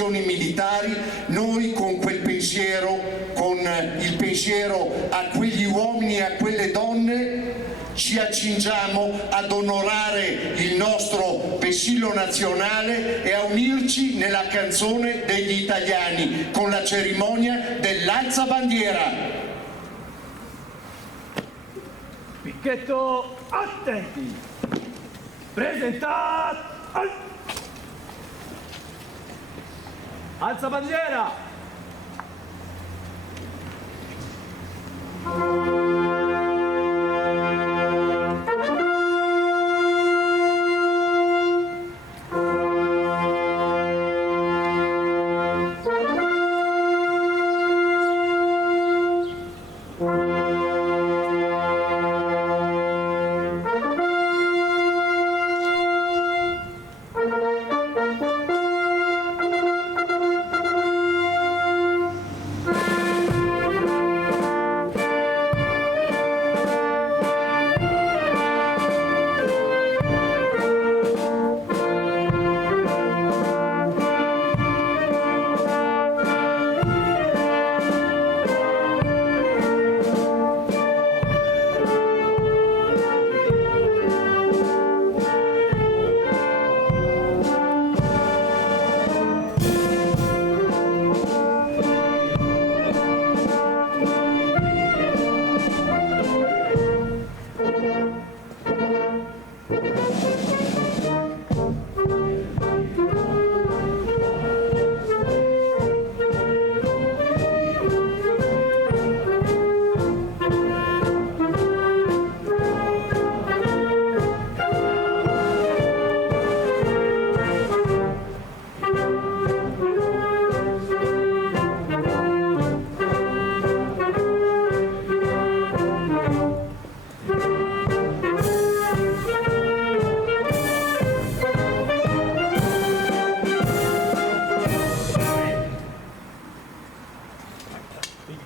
istituzioni militari, noi con quel pensiero, con il pensiero a quegli uomini e a quelle donne, ci accingiamo ad onorare il nostro vessillo nazionale e a unirci nella canzone degli italiani con la cerimonia dell'alzabandiera. Picchetto, attenti! Presentate! Alzabandiera!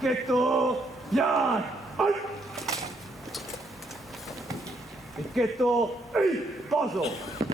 Picchetto, piano! Picchetto, ehi, poso!